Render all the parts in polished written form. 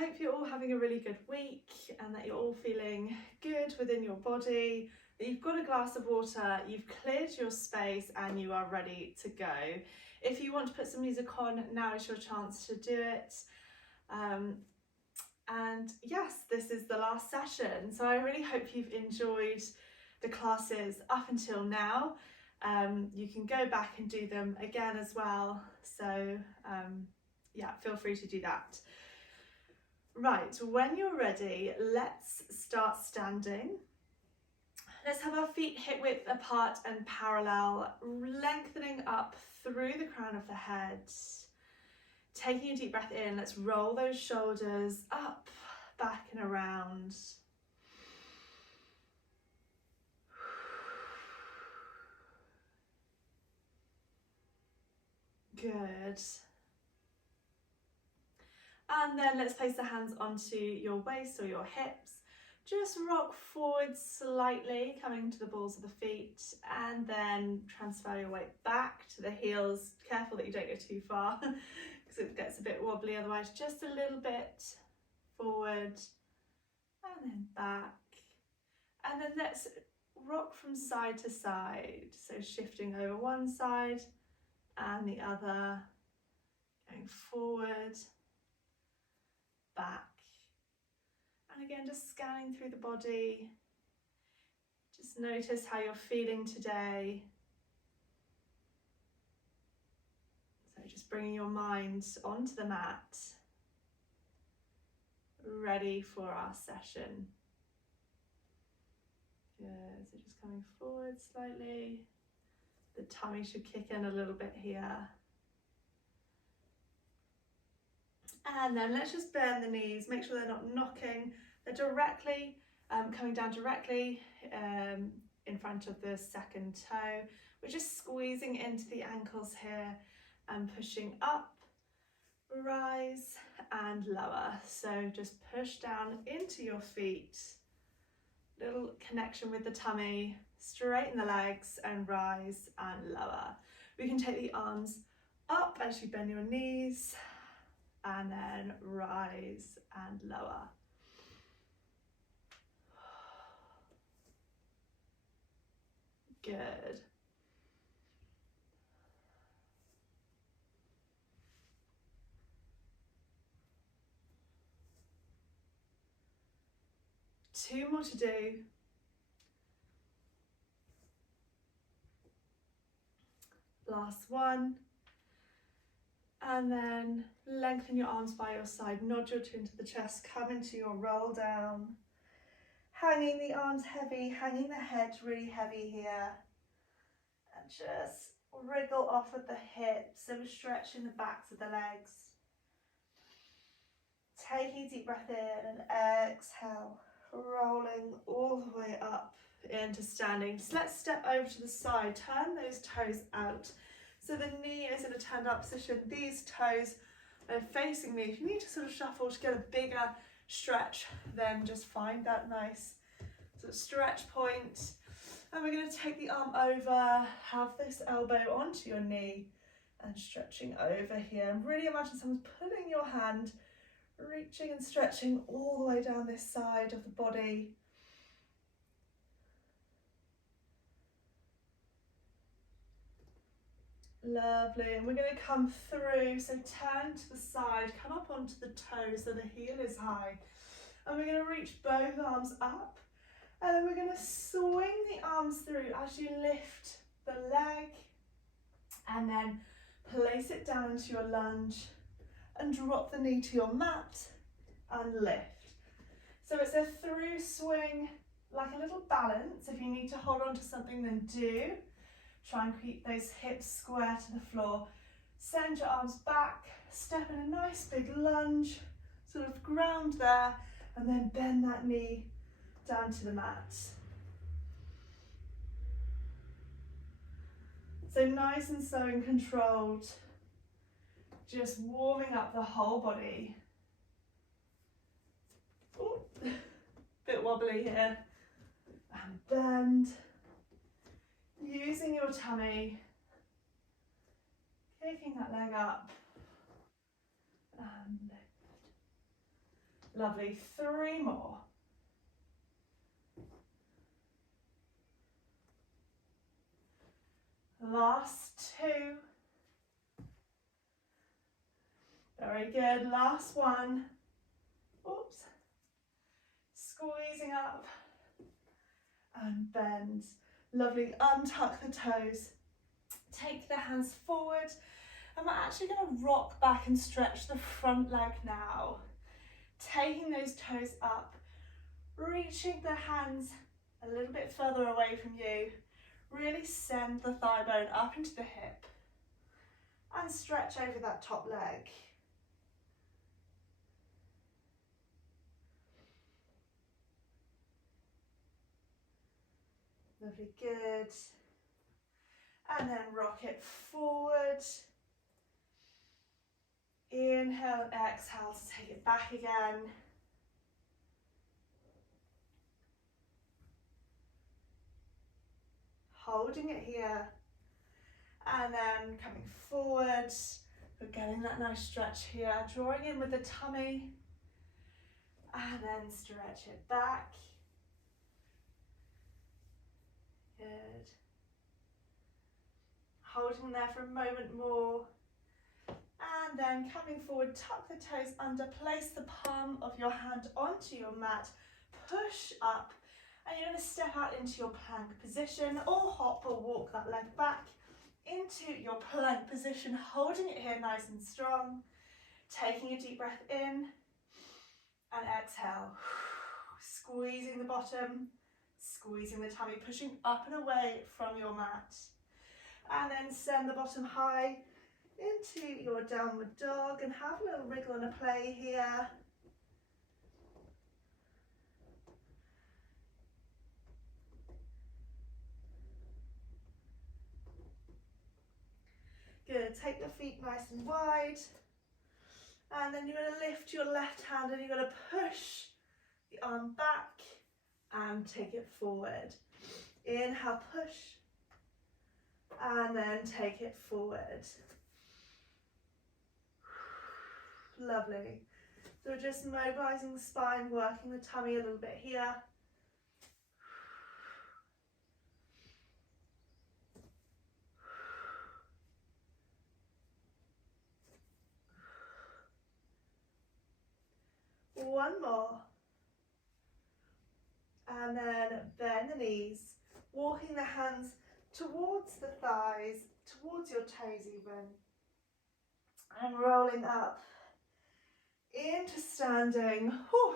hope you're all having a really good week and that you're all feeling good within your body, that you've got a glass of water, you've cleared your space and you are ready to go. If you want to put some music on, now is your chance to do it. And yes, this is the last session. So I really hope you've enjoyed the classes up until now. You can go back and do them again as well. So yeah, feel free to do that. Right, when you're ready, let's start standing. Let's have our feet hip width apart and parallel, lengthening up through the crown of the head. Taking a deep breath in, let's roll those shoulders up, back and around. Good. And then let's place the hands onto your waist or your hips. Just rock forward slightly, coming to the balls of the feet, and then transfer your weight back to the heels. Careful that you don't go too far because it gets a bit wobbly otherwise. Just a little bit forward and then back. And then let's rock from side to side. So shifting over one side and the other, going forward, back, and again just scanning through the body. Just notice how you're feeling today. So just bringing your mind onto the mat, ready for our session. Good, so just coming forward slightly. The tummy should kick in a little bit here. And then let's just bend the knees, make sure they're not knocking. They're directly, coming down directly in front of the second toe. We're just squeezing into the ankles here and pushing up, rise and lower. So just push down into your feet. Little connection with the tummy, straighten the legs and rise and lower. We can take the arms up as you bend your knees, and then rise and lower. Good. Two more to do. Last one. And then lengthen your arms by your side, nod your chin to the chest, come into your roll down. Hanging the arms heavy, hanging the head really heavy here. And just wriggle off at the hips, so stretching the backs of the legs. Taking a deep breath in and exhale, rolling all the way up into standing. So let's step over to the side, turn those toes out. So the knee is in a turned up position, these toes are facing me. If you need to sort of shuffle to get a bigger stretch, then just find that nice sort of stretch point. And we're going to take the arm over, have this elbow onto your knee and stretching over here. And really imagine someone's pulling your hand, reaching and stretching all the way down this side of the body. Lovely, and we're going to come through, so turn to the side, come up onto the toes so the heel is high, and we're going to reach both arms up, and then we're going to swing the arms through as you lift the leg, and then place it down into your lunge, and drop the knee to your mat, and lift. So it's a through swing, like a little balance. If you need to hold on to something, then do. Try and keep those hips square to the floor. Send your arms back, step in a nice big lunge, sort of ground there, and then bend that knee down to the mat. So nice and slow and controlled, just warming up the whole body. Ooh, bit wobbly here. And bend. Using your tummy, kicking that leg up and lift. Lovely, 3 more. Last 2. Very good, last 1. Oops. Squeezing up and bend. Lovely, untuck the toes. Take the hands forward and we're actually going to rock back and stretch the front leg now. Taking those toes up, reaching the hands a little bit further away from you. Really send the thigh bone up into the hip and stretch over that top leg. Lovely, good. And then rock it forward. Inhale and exhale to take it back again. Holding it here. And then coming forward. We're getting that nice stretch here. Drawing in with the tummy. And then stretch it back. Good. Holding there for a moment more. And then coming forward, tuck the toes under, place the palm of your hand onto your mat, push up, and you're going to step out into your plank position or hop or walk that leg back into your plank position, holding it here nice and strong, taking a deep breath in and exhale, squeezing the bottom, squeezing the tummy, pushing up and away from your mat, and then send the bottom high into your downward dog and have a little wriggle and a play here. Good, take the feet nice and wide. And then you're going to lift your left hand and you're going to push the arm back and take it forward. Inhale, push. And then take it forward. Lovely. So we're just mobilizing the spine, working the tummy a little bit here. One more. And then bend the knees, walking the hands towards the thighs, towards your toes even. And rolling up into standing. Whew.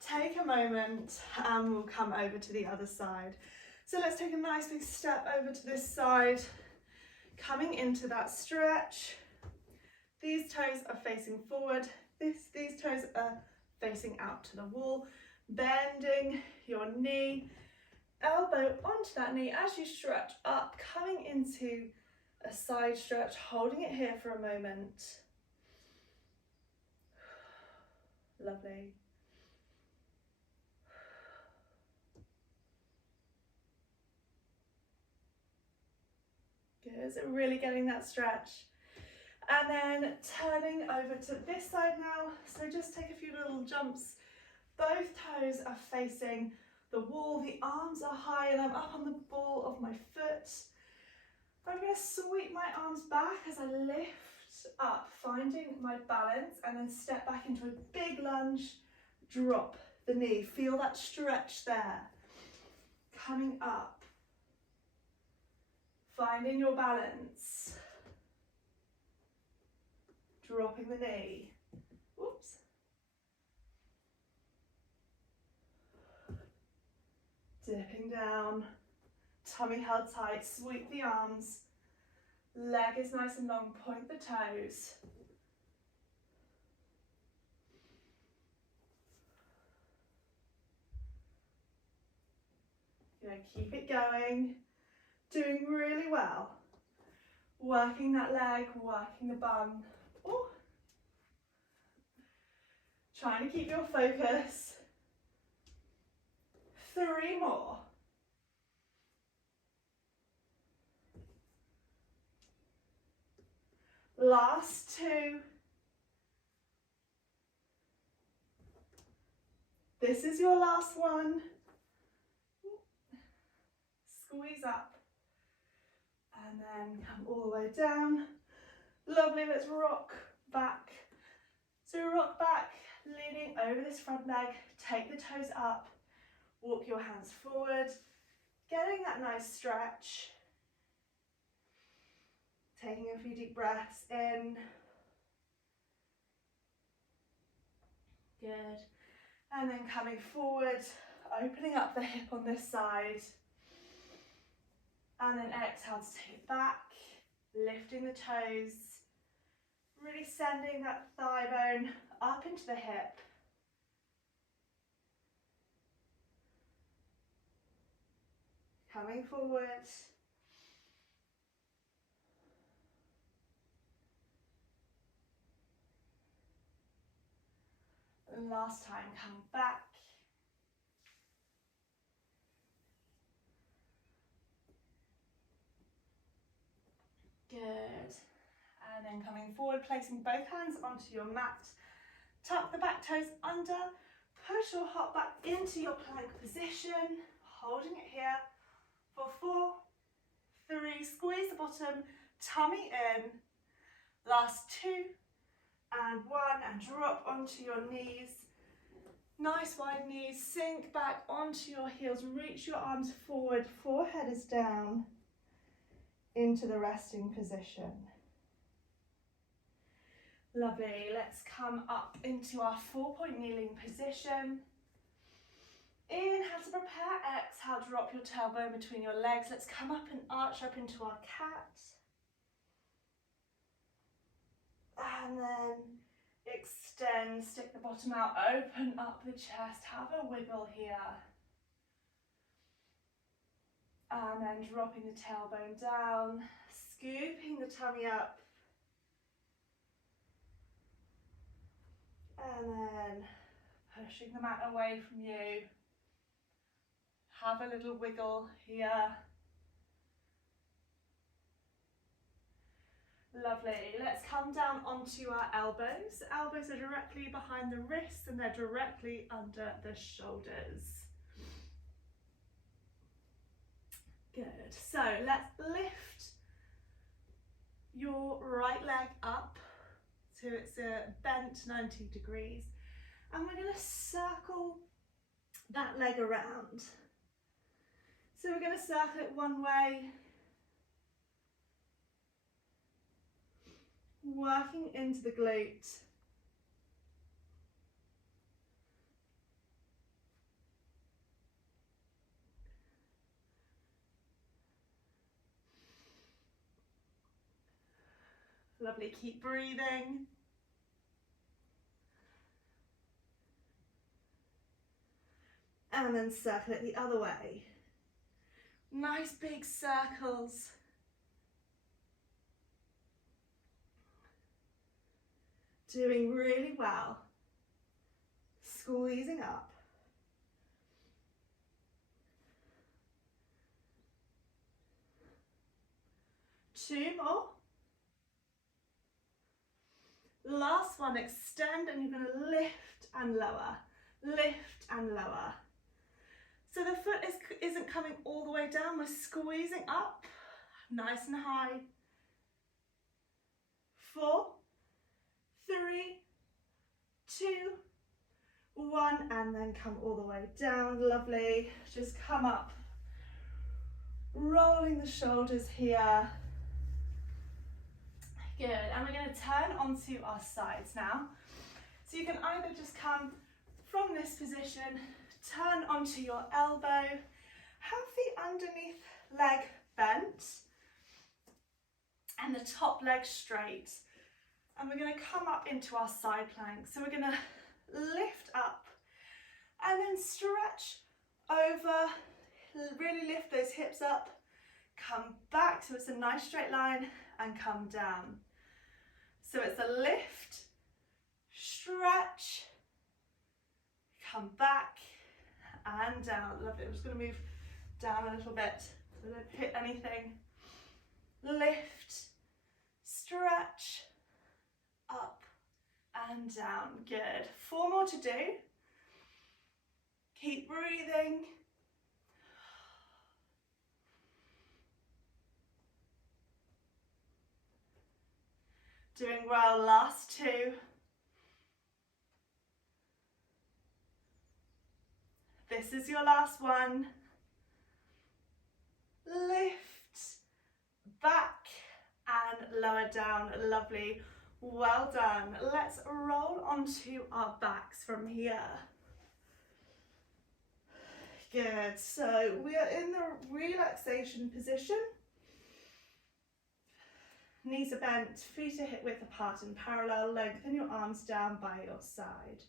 Take a moment and we'll come over to the other side. So let's take a nice big step over to this side, coming into that stretch. These toes are facing forward. These toes are facing out to the wall. Bending your knee, elbow onto that knee as you stretch up, coming into a side stretch, holding it here for a moment. Lovely. Good, so really getting that stretch. And then turning over to this side now. So just take a few little jumps. Both toes are facing the wall, the arms are high and I'm up on the ball of my foot. I'm going to sweep my arms back as I lift up, finding my balance, and then step back into a big lunge, drop the knee. Feel that stretch there. Coming up, finding your balance, dropping the knee. Oops. Dipping down, tummy held tight, sweep the arms, leg is nice and long, point the toes. You're going to keep it going, doing really well. Working that leg, working the bum. Ooh. Trying to keep your focus. 3 more. Last 2. This is your last one. Squeeze up. And then come all the way down. Lovely, let's rock back. So rock back, leaning over this front leg, take the toes up, walk your hands forward, getting that nice stretch. Taking a few deep breaths in. Good. And then coming forward, opening up the hip on this side. And then exhale to take it back, lifting the toes, really sending that thigh bone up into the hip. Coming forward. And last time, come back. Good. And then coming forward, placing both hands onto your mat. Tuck the back toes under. Push your heart back into your plank position. Holding it here for 4, 3. Squeeze the bottom, tummy in. Last 2 and 1. And drop onto your knees. Nice wide knees. Sink back onto your heels. Reach your arms forward. Forehead is down. Into the resting position. Lovely. Let's come up into our 4-point kneeling position. Inhale to prepare. Exhale, drop your tailbone between your legs. Let's come up and arch up into our cat. And then extend, stick the bottom out, open up the chest, have a wiggle here. And then dropping the tailbone down, scooping the tummy up. And then pushing the mat away from you. Have a little wiggle here. Lovely. Let's come down onto our elbows. Elbows are directly behind the wrists and they're directly under the shoulders. Good. So let's lift your right leg up so it's bent 90 degrees. And we're going to circle that leg around. So we're going to circle it one way, working into the glute. Lovely, keep breathing. And then circle it the other way. Nice big circles. Doing really well. Squeezing up. Two more. Last one, extend and you're going to lift and lower. Lift and lower. So the foot isn't coming all the way down, we're squeezing up, nice and high. 4, 3, 2, 1, and then come all the way down, lovely. Just come up, rolling the shoulders here. Good, and we're going to turn onto our sides now. So you can either just come from this position, turn onto your elbow, have the underneath leg bent and the top leg straight. And we're going to come up into our side plank. So we're going to lift up and then stretch over, really lift those hips up, come back so it's a nice straight line and come down. So it's a lift, stretch, come back and down. Lovely. I'm just going to move down a little bit so I don't hit anything. Lift, stretch, up and down. Good. 4 more to do. Keep breathing. Doing well, last two. This is your last one. Lift, back and lower down, lovely. Well done. Let's roll onto our backs from here. Good, so we are in the relaxation position. Knees are bent, feet are hip width apart and parallel, lengthen your arms down by your side.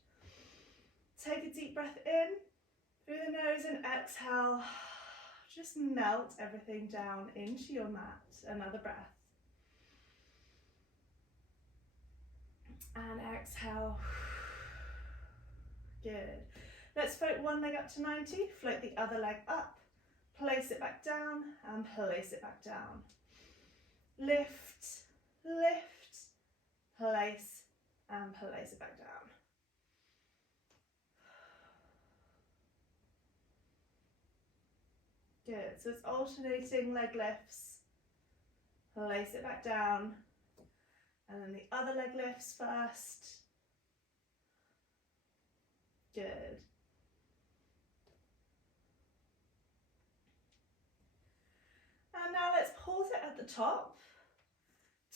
Take a deep breath in through the nose and exhale. Just melt everything down into your mat. Another breath. And exhale. Good. Let's float one leg up to 90, float the other leg up, place it back down and place it back down. Lift, lift, place and place it back down. Good, so it's alternating leg lifts, place it back down, and then the other leg lifts first. Good. And now let's pause it at the top.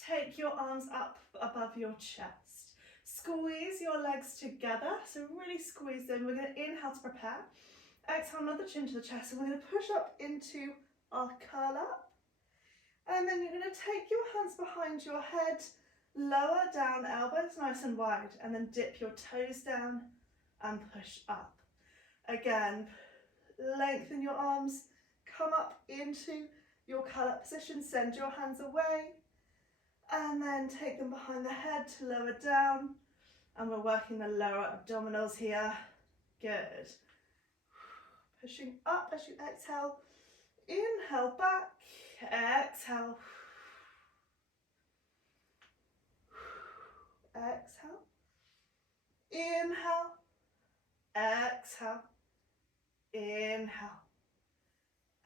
Take your arms up above your chest. Squeeze your legs together, so really squeeze them. We're going to inhale to prepare. Exhale, another chin to the chest, and we're going to push up into our curl up. And then you're going to take your hands behind your head, lower down, elbows nice and wide, and then dip your toes down and push up. Again, lengthen your arms, come up into your curl up position, send your hands away, and then take them behind the head to lower down. And we're working the lower abdominals here. Good. Pushing up as you exhale. Inhale back, exhale. Exhale. Inhale. Exhale. Inhale.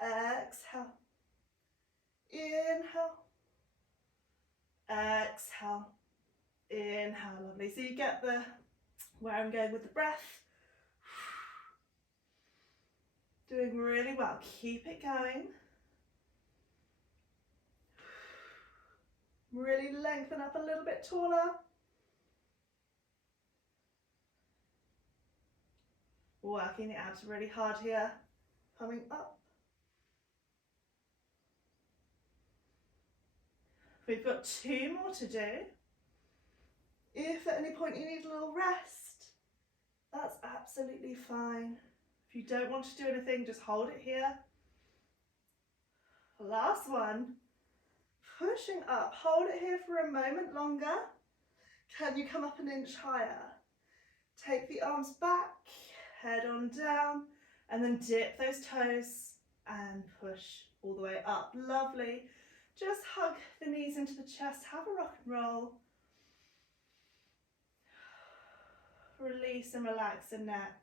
Exhale. Inhale. Exhale. Inhale. Lovely. So you get where I'm going with the breath. Doing really well. Keep it going. Really lengthen up a little bit taller. Working the abs really hard here. Coming up. We've got two more to do. If at any point you need a little rest, that's absolutely fine. If you don't want to do anything, just hold it here. Last one. Pushing up. Hold it here for a moment longer. Can you come up an inch higher? Take the arms back, head on down, and then dip those toes and push all the way up. Lovely. Just hug the knees into the chest. Have a rock and roll. Release and relax the neck.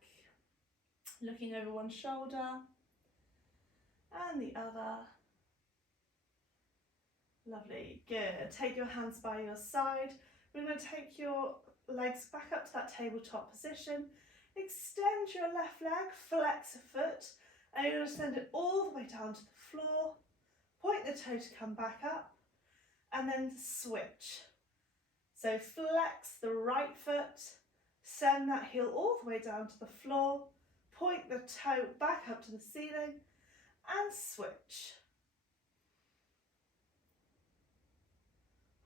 Looking over one shoulder and the other. Lovely, good. Take your hands by your side. We're going to take your legs back up to that tabletop position. Extend your left leg, flex a foot, and you're going to send it all the way down to the floor. Point the toe to come back up, and then switch. So flex the right foot, send that heel all the way down to the floor, point the toe back up to the ceiling, and switch.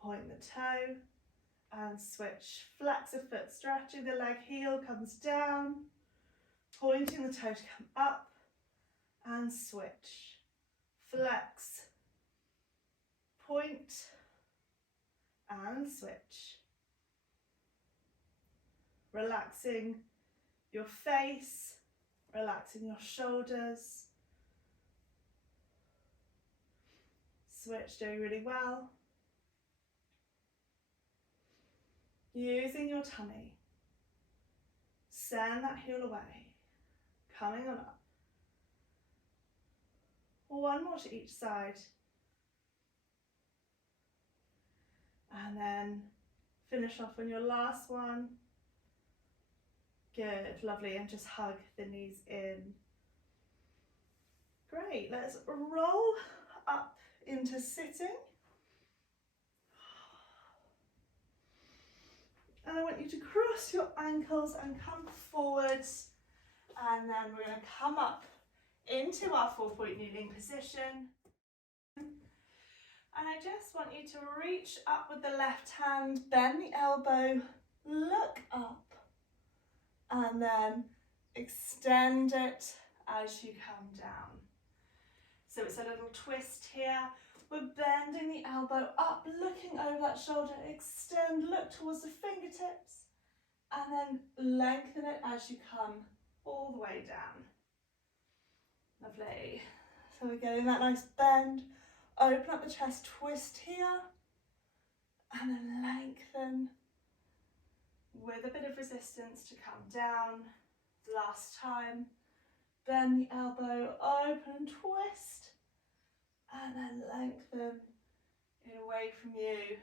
Point the toe and switch. Flex a foot, stretching the leg, heel comes down, pointing the toe to come up, and switch. Flex, point, and switch. Relaxing your face, relaxing your shoulders. Switch, doing really well. Using your tummy. Send that heel away. Coming on up. One more to each side. And then finish off on your last one. Good, lovely, and just hug the knees in. Great, let's roll up into sitting. And I want you to cross your ankles and come forwards. And then we're going to come up into our 4-point kneeling position. And I just want you to reach up with the left hand, bend the elbow, look up, and then extend it as you come down. So it's a little twist here. We're bending the elbow up, looking over that shoulder, extend, look towards the fingertips, and then lengthen it as you come all the way down. Lovely. So we're getting that nice bend. Open up the chest, twist here, and then lengthen with a bit of resistance to come down. Last time. Bend the elbow, open, twist, and then lengthen it away from you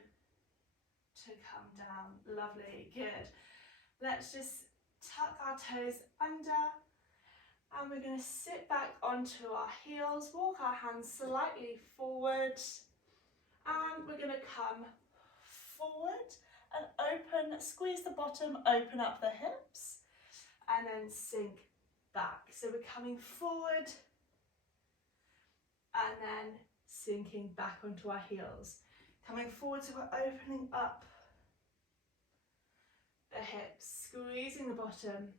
to come down. Lovely, good. Let's just tuck our toes under, and we're going to sit back onto our heels, walk our hands slightly forward, and we're going to come forward and open, squeeze the bottom, open up the hips, and then sink back. So we're coming forward and then sinking back onto our heels. Coming forward, so we're opening up the hips, squeezing the bottom,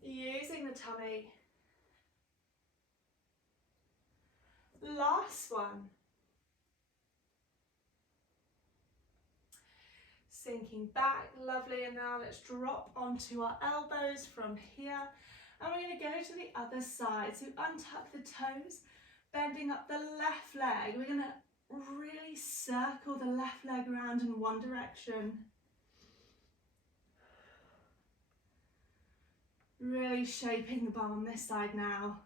using the tummy. Last one. Sinking back, lovely, and now let's drop onto our elbows from here, and we're going to go to the other side. So untuck the toes, bending up the left leg. We're going to really circle the left leg around in one direction. Really shaping the bum on this side now.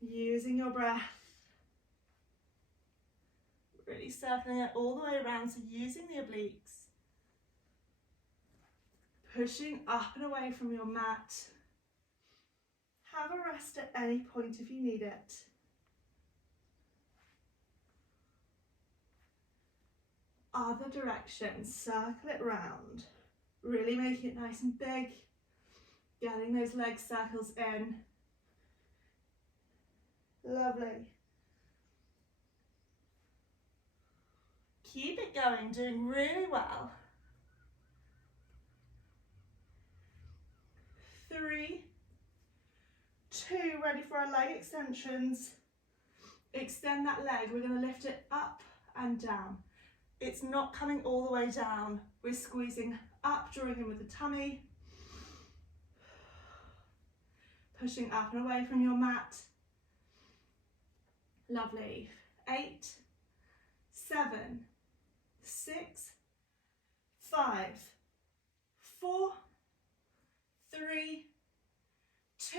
Using your breath. Really circling it all the way around, so using the obliques. Pushing up and away from your mat. Have a rest at any point if you need it. Other direction, circle it round. Really making it nice and big. Getting those leg circles in. Lovely. Keep it going, doing really well. 3, 2, ready for our leg extensions. Extend that leg, we're going to lift it up and down. It's not coming all the way down. We're squeezing up, drawing in with the tummy. Pushing up and away from your mat. Lovely. 8, 7, 6, 5, 4, 3, 2,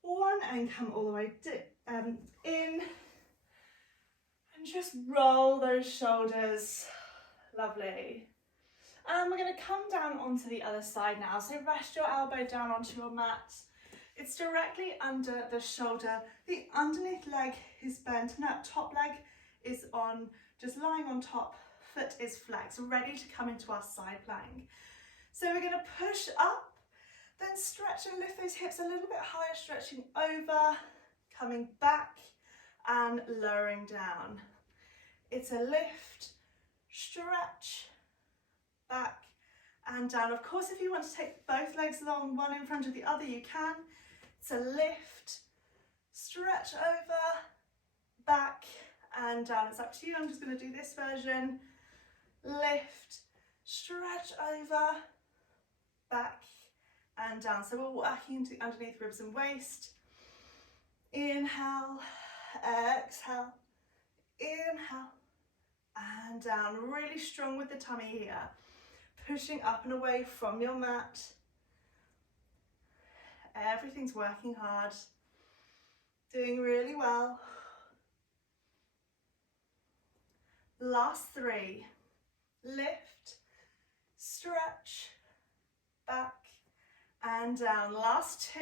1, and come all the way in, and just roll those shoulders. Lovely. And we're going to come down onto the other side now. So rest your elbow down onto your mat. It's directly under the shoulder. The underneath leg is bent, and that top leg is on, just lying on top. Foot is flexed, ready to come into our side plank. So we're going to push up, then stretch and lift those hips a little bit higher, stretching over, coming back and lowering down. It's a lift, stretch, back and down. Of course, if you want to take both legs along, one in front of the other, you can. It's a lift, stretch over, back and down. It's up to you. I'm just going to do this version. Lift, stretch over, back and down. So we're working into underneath ribs and waist. Inhale, exhale, inhale and down. Really strong with the tummy here. Pushing up and away from your mat. Everything's working hard. Doing really well. Last 3. Lift, stretch, back and down. Last 2.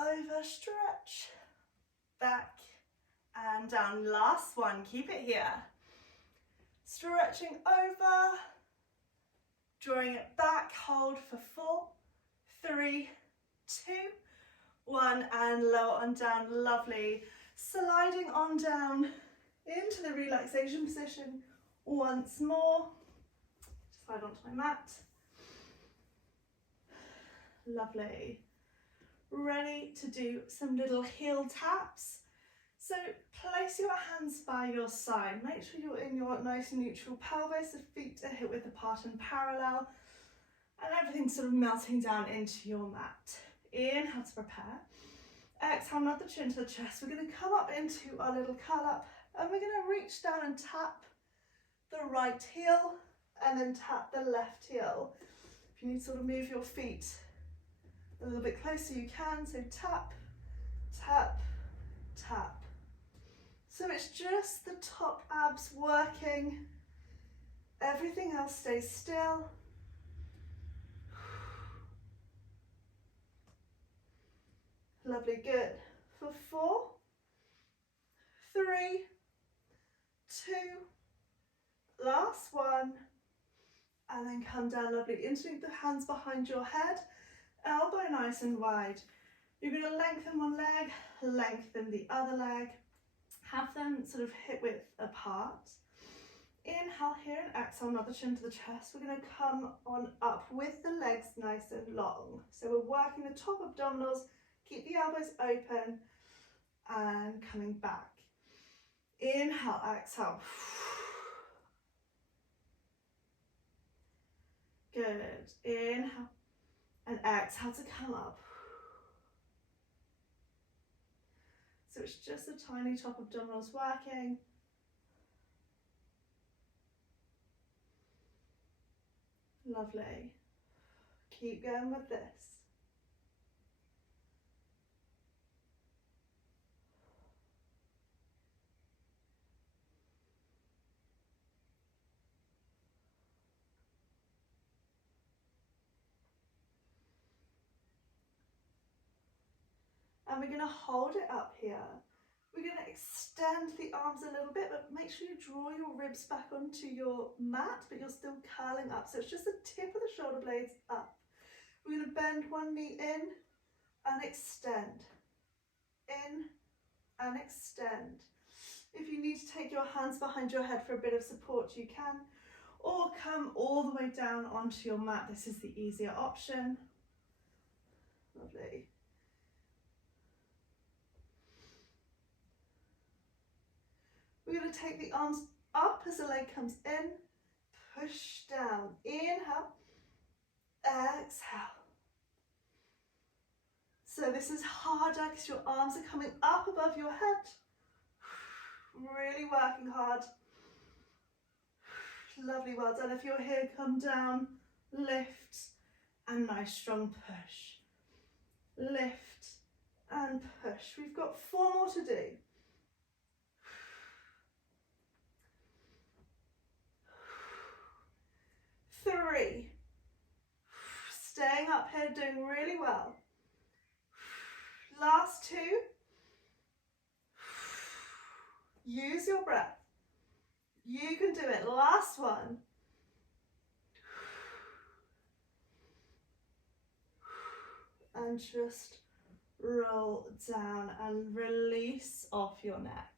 Over, stretch, back and down. Last 1, keep it here. Stretching over, drawing it back, hold for 4, 3, 2, 1, and lower on down. Lovely. Sliding on down into the relaxation position once more. Slide onto my mat. Lovely. Ready to do some little heel taps. So place your hands by your side. Make sure you're in your nice neutral pelvis. The feet are hip width apart and parallel. And everything's sort of melting down into your mat. Inhale to prepare. Exhale, nod the chin to the chest. We're going to come up into our little curl up. And we're going to reach down and tap the right heel. And then tap the left heel. If you need to sort of move your feet a little bit closer, you can. So tap, tap, tap. So it's just the top abs working. Everything else stays still. Lovely, good. For 4, 3, 2, last 1. And then come down, lovely. Interlink the hands behind your head. Elbow nice and wide. You're going to lengthen one leg, lengthen the other leg. Have them sort of hip width apart. Inhale here and exhale, nod the chin to the chest. We're going to come on up with the legs nice and long. So we're working the top abdominals, keep the elbows open and coming back. Inhale, exhale. Good. Inhale and exhale to come up. So it's just the tiny top abdominals working. Lovely. Keep going with this. And we're going to hold it up here. We're going to extend the arms a little bit, but make sure you draw your ribs back onto your mat, but you're still curling up. So it's just the tip of the shoulder blades up. We're going to bend one knee in and extend. In and extend. If you need to take your hands behind your head for a bit of support, you can. Or come all the way down onto your mat. This is the easier option. Lovely. We're going to take the arms up as the leg comes in, push down, inhale, exhale. So this is harder because your arms are coming up above your head. Really working hard. Lovely, well done. If you're here, come down, lift, and nice strong push. Lift and push. We've got 4 more to do. Three. Staying up here, doing really well. Last 2. Use your breath. You can do it. Last 1. And just roll down and release off your neck.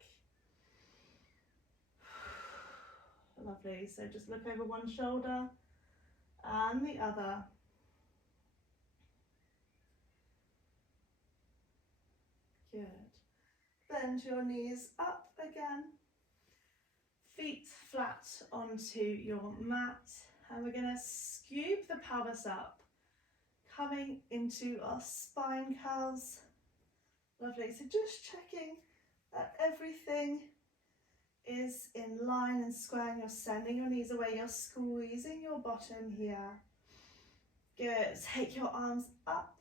Lovely. So just look over one shoulder and the other. Good. Bend your knees up again. Feet flat onto your mat. And we're going to scoop the pelvis up. Coming into our spine curls. Lovely. So just checking that everything is in line and square, and you're sending your knees away. You're squeezing your bottom here. Good. Take your arms up,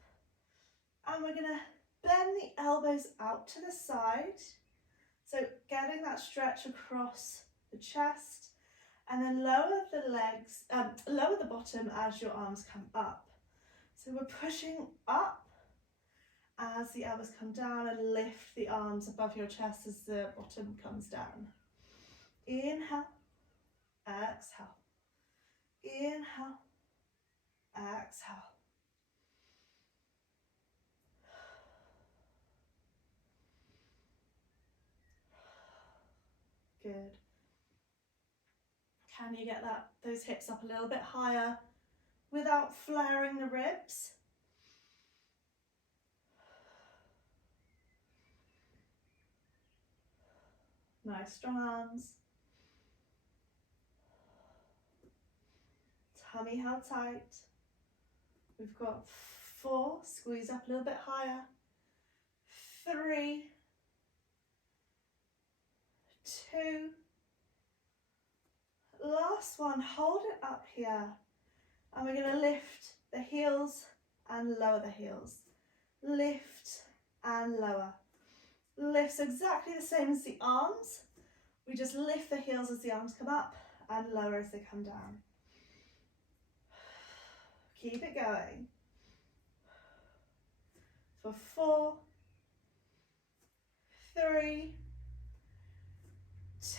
and we're going to bend the elbows out to the side. So getting that stretch across the chest, and then lower the legs, lower the bottom as your arms come up. So we're pushing up as the elbows come down, and lift the arms above your chest as the bottom comes down. Inhale, exhale, inhale, exhale. Good. Can you get those hips up a little bit higher without flaring the ribs? Nice strong arms. Tummy held tight. We've got 4, squeeze up a little bit higher. 3, 2, last one, hold it up here. And we're going to lift the heels and lower the heels. Lift and lower. Lifts exactly the same as the arms. We just lift the heels as the arms come up and lower as they come down. Keep it going. For 4, 3,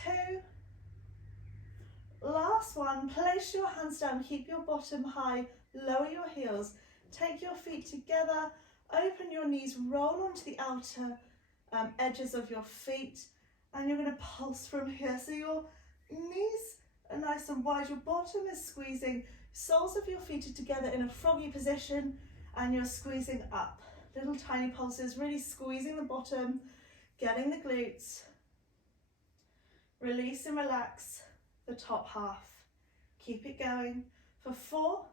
2, last one. Place your hands down, keep your bottom high, lower your heels, take your feet together, open your knees, roll onto the outer edges of your feet, and you're going to pulse from here. So your knees are nice and wide, your bottom is squeezing, soles of your feet are together in a froggy position, and you're squeezing up. Little tiny pulses, really squeezing the bottom, getting the glutes. Release and relax the top half. Keep it going for 4,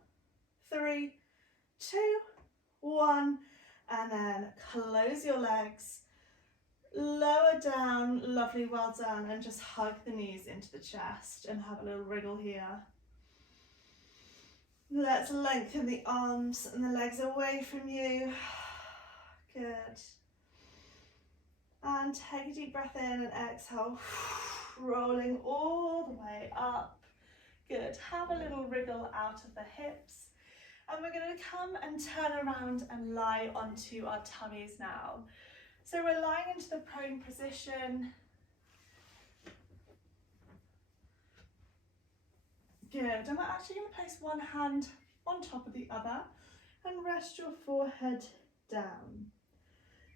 3, 2, 1, and then close your legs. Lower down, lovely, well done, and just hug the knees into the chest and have a little wriggle here. Let's lengthen the arms and the legs away from you. Good. And take a deep breath in and exhale, rolling all the way up. Good. Have a little wriggle out of the hips. And we're going to come and turn around and lie onto our tummies now. So we're lying into the prone position. Good. And we're actually going to place one hand on top of the other and rest your forehead down.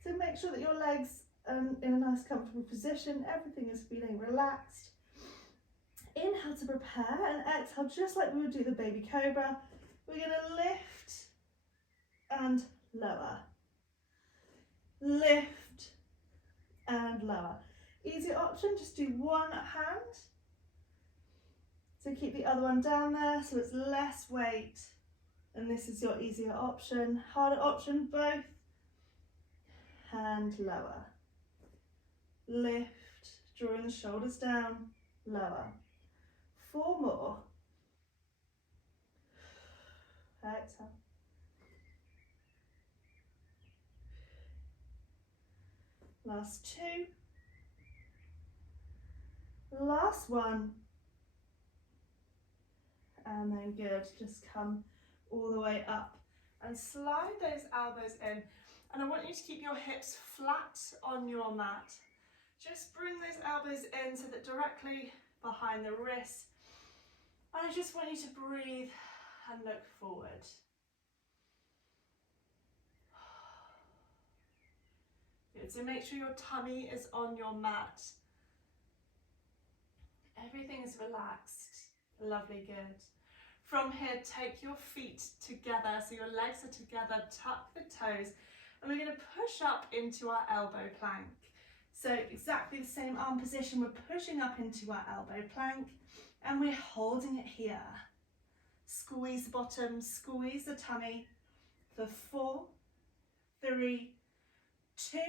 So make sure that your legs are in a nice comfortable position. Everything is feeling relaxed. Inhale to prepare, and exhale just like we would do the baby cobra. We're going to lift and lower. Lift and lower. Easier option, just do one hand. So keep the other one down there so it's less weight. And this is your easier option. Harder option, both. Hand lower. Lift, drawing the shoulders down, lower. 4 more. Exhale. Last 2. Last 1. And then good, just come all the way up and slide those elbows in. And I want you to keep your hips flat on your mat. Just bring those elbows in so that directly behind the wrists. And I just want you to breathe and look forward. Good, so make sure your tummy is on your mat. Everything is relaxed. Lovely, good. From here, take your feet together, so your legs are together, tuck the toes, and we're going to push up into our elbow plank. So exactly the same arm position, we're pushing up into our elbow plank, and we're holding it here. Squeeze the bottom, squeeze the tummy for 4, 3, 2,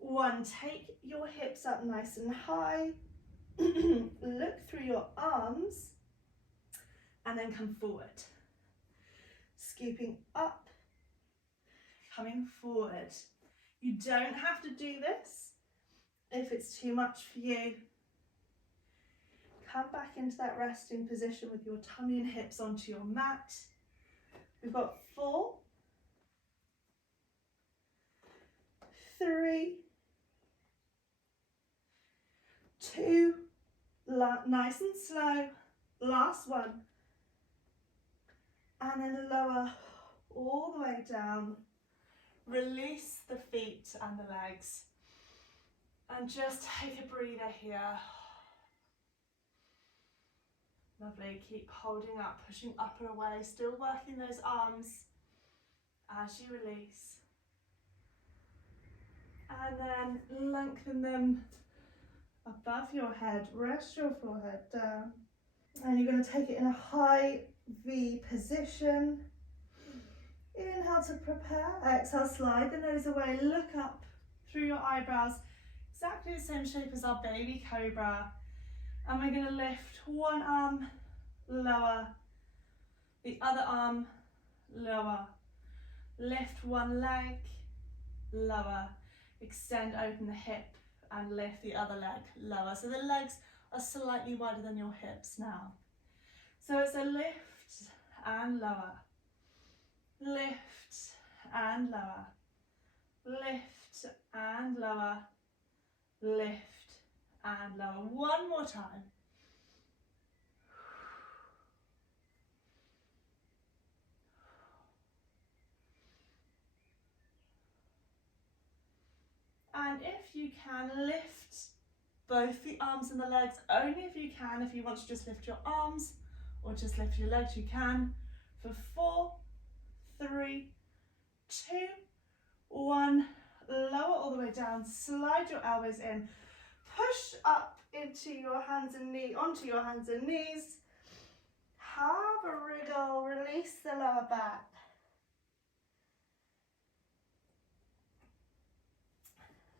1. Take your hips up nice and high. lift through your arms and then come forward. Scooping up, coming forward. You don't have to do this if it's too much for you. Come back into that resting position with your tummy and hips onto your mat. We've got 4, 3, 2, nice and slow, last one, and then lower all the way down. Release the feet and the legs, and just take a breather here. Lovely, keep holding up, pushing up and away, still working those arms as you release. And then lengthen them above your head, rest your forehead down. And you're going to take it in a high V position. Inhale to prepare, exhale, slide the nose away, look up through your eyebrows, exactly the same shape as our baby cobra. And we're going to lift one arm, lower, the other arm, lower, lift one leg, lower, extend open the hip and lift the other leg, lower. So the legs are slightly wider than your hips now. So it's a lift and lower, lift and lower, lift and lower, lift and lower. One more time. And if you can, lift both the arms and the legs, only if you can. If you want to just lift your arms or just lift your legs, you can. For 4, 3, 2, 1, lower all the way down, slide your elbows in, push up into your hands and knees, onto your hands and knees, have a wriggle, release the lower back.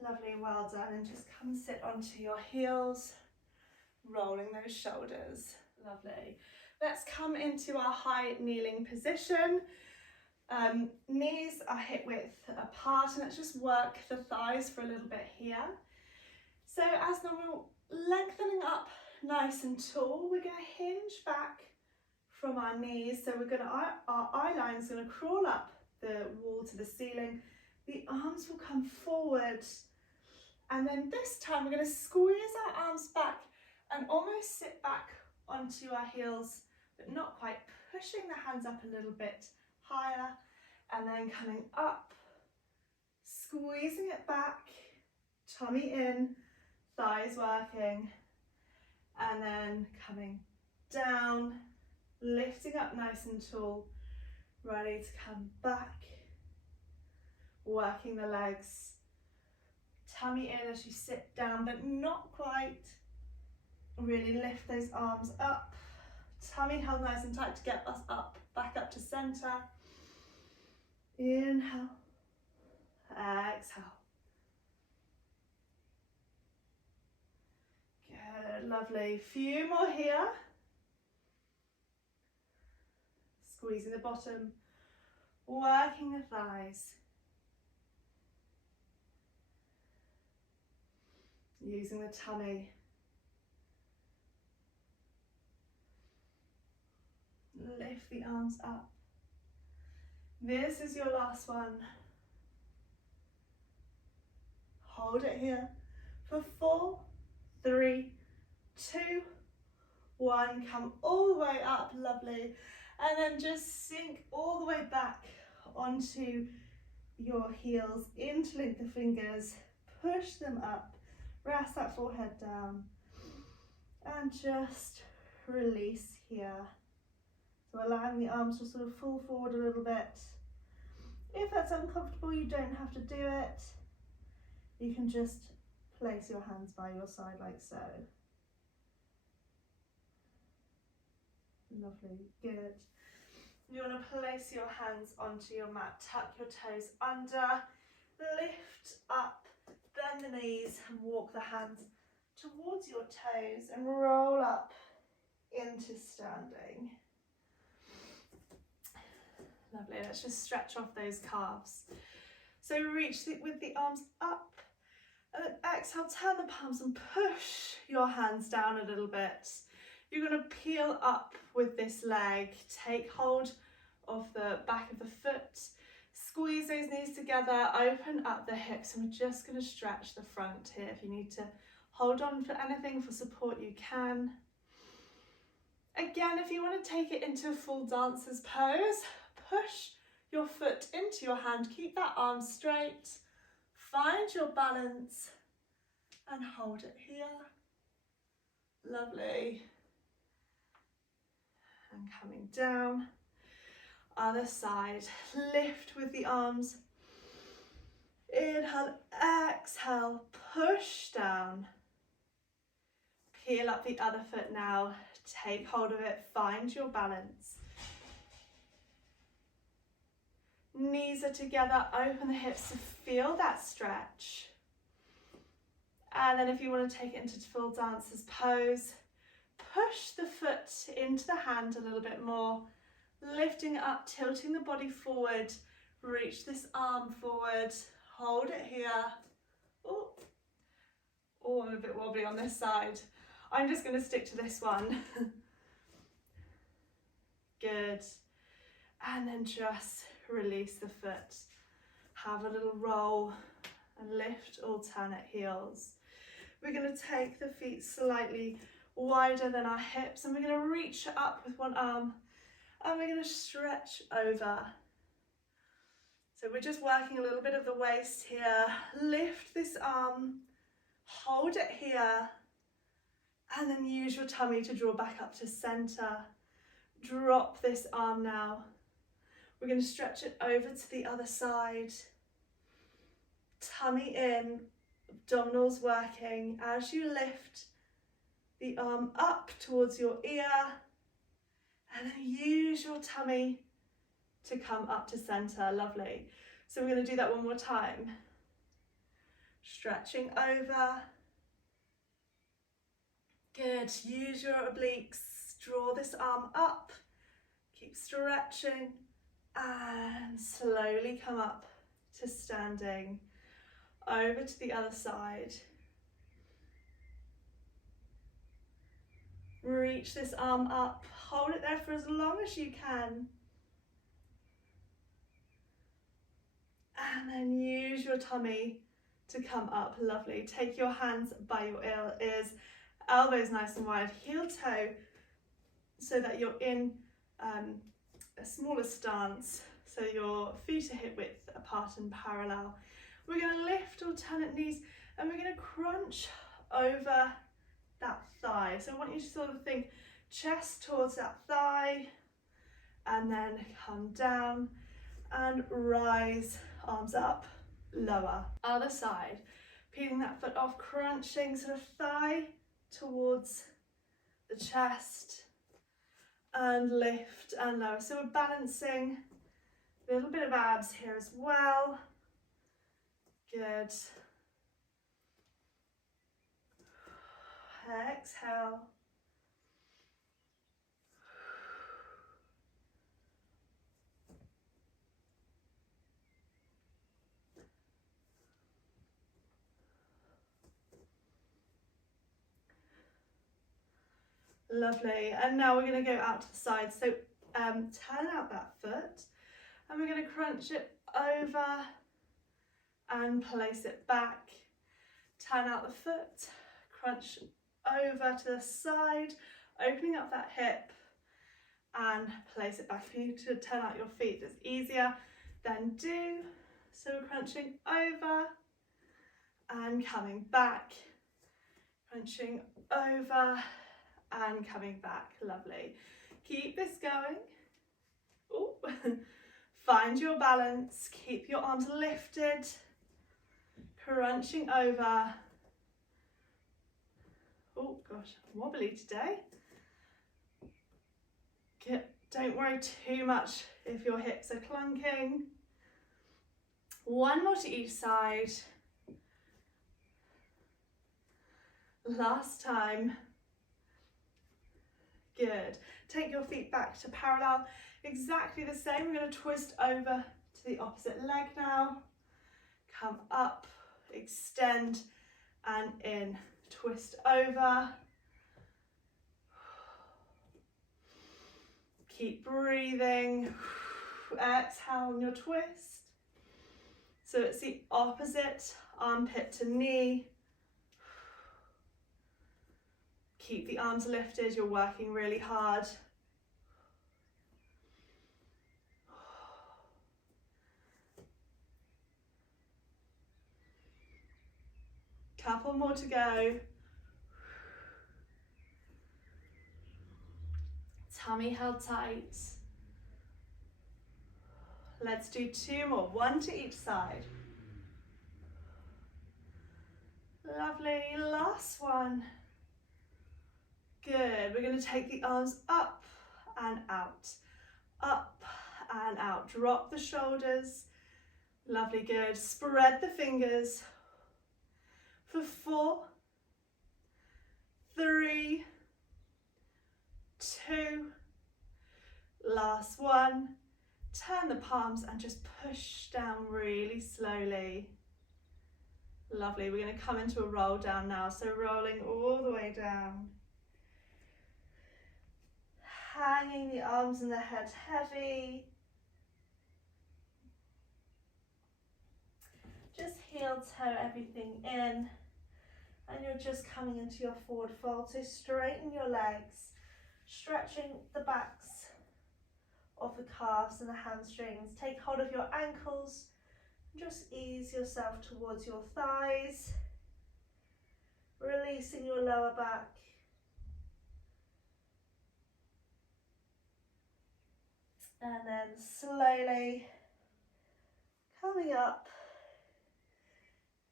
Lovely, well done, and just come sit onto your heels, rolling those shoulders. Lovely. Let's come into our high kneeling position. Knees are hip width apart, and let's just work the thighs for a little bit here. So as normal, lengthening up nice and tall, we're going to hinge back from our knees. So we're going to, our eye line is going to crawl up the wall to the ceiling. The arms will come forward, and then this time we're going to squeeze our arms back and almost sit back onto our heels, but not quite, pushing the hands up a little bit higher, and then coming up, squeezing it back, tummy in, thighs working, and then coming down, lifting up nice and tall, ready to come back, working the legs, tummy in as you sit down, but not quite. Really lift those arms up, tummy held nice and tight to get us up, back up to center. Inhale, exhale. Good, lovely. Few more here. Squeezing the bottom, working the thighs. Using the tummy. Lift the arms up. This is your last one. Hold it here for 4, 3, 2, 1. Come all the way up, lovely. And then just sink all the way back onto your heels, interlink the fingers, push them up, rest that forehead down, and just release here. So allowing the arms to sort of fall forward a little bit. If that's uncomfortable, you don't have to do it. You can just place your hands by your side like so. Lovely, good. You want to place your hands onto your mat, tuck your toes under, lift up, bend the knees and walk the hands towards your toes and roll up into standing. Lovely, let's just stretch off those calves. So reach with the arms up, and then exhale, turn the palms and push your hands down a little bit. You're going to peel up with this leg, take hold of the back of the foot, squeeze those knees together, open up the hips, and we're just going to stretch the front here. If you need to hold on for anything for support, you can. Again, if you want to take it into a full dancer's pose, push your foot into your hand, keep that arm straight, find your balance and hold it here. Lovely. And coming down, other side, lift with the arms, inhale, exhale, push down, peel up the other foot now, take hold of it, find your balance. Knees are together, open the hips to feel that stretch. And then if you want to take it into full dancer's pose, push the foot into the hand a little bit more, lifting it up, tilting the body forward, reach this arm forward, hold it here. Oh, I'm a bit wobbly on this side. I'm just going to stick to this one. Good. And then just release the foot. Have a little roll and lift alternate heels. We're going to take the feet slightly wider than our hips, and we're going to reach up with one arm and we're going to stretch over. So we're just working a little bit of the waist here. Lift this arm, hold it here, and then use your tummy to draw back up to center. Drop this arm now. We're going to stretch it over to the other side. Tummy in, abdominals working as you lift the arm up towards your ear, and then use your tummy to come up to center. Lovely. So we're going to do that one more time. Stretching over. Good. Use your obliques. Draw this arm up. Keep stretching and slowly come up to standing. Over to the other side. Reach this arm up. Hold it there for as long as you can. And then use your tummy to come up. Lovely. Take your hands by your ears, elbows nice and wide, heel toe, so that you're in a smaller stance, so your feet are hip width apart and parallel. We're going to lift alternate knees and we're going to crunch over that thigh. So I want you to sort of think chest towards that thigh, and then come down and rise, arms up, lower. Other side, peeling that foot off, crunching sort of thigh towards the chest, and lift and lower. So we're balancing, a little bit of abs here as well. Good. Exhale. Lovely. And now we're going to go out to the side. So turn out that foot and we're going to crunch it over and place it back. Turn out the foot, crunch over to the side, opening up that hip and place it back. If you need to turn out your feet, it's easier, then do. So we're crunching over and coming back, crunching over and coming back. Lovely. Keep this going. Ooh. Find your balance, keep your arms lifted, crunching over. Oh gosh, I'm wobbly today. Don't worry too much if your hips are clunking. One more to each side. Last time. Good. Take your feet back to parallel. Exactly the same. We're going to twist over to the opposite leg now. Come up, extend and in. Twist over. Keep breathing. Exhale on your twist. So it's the opposite, armpit to knee. Keep the arms lifted, you're working really hard. Couple more to go. Tummy held tight. Let's do 2 more, 1 to each side. Lovely, last one. Good, we're going to take the arms up and out, up and out. Drop the shoulders. Lovely, good. Spread the fingers for 4, 3, 2, last one. Turn the palms and just push down really slowly. Lovely, we're going to come into a roll down now, so rolling all the way down. Hanging the arms and the head heavy. Just heel toe everything in. And you're just coming into your forward fold, so straighten your legs, stretching the backs of the calves and the hamstrings. Take hold of your ankles, just ease yourself towards your thighs, releasing your lower back. And then slowly coming up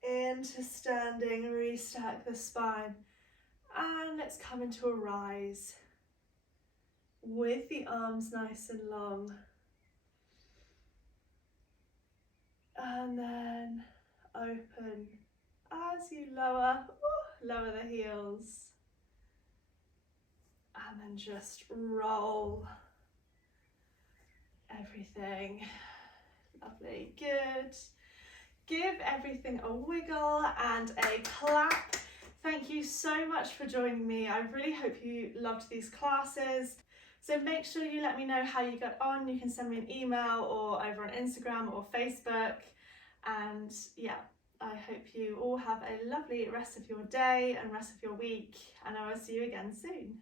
into standing, restack the spine, and let's come into a rise with the arms nice and long, and then open as you lower the heels, and then just roll everything. Lovely, good. Give everything a wiggle and a clap. Thank you so much for joining me. I really hope you loved these classes. So make sure you let me know how you got on. You can send me an email or over on Instagram or Facebook. And yeah, I hope you all have a lovely rest of your day and rest of your week. And I will see you again soon.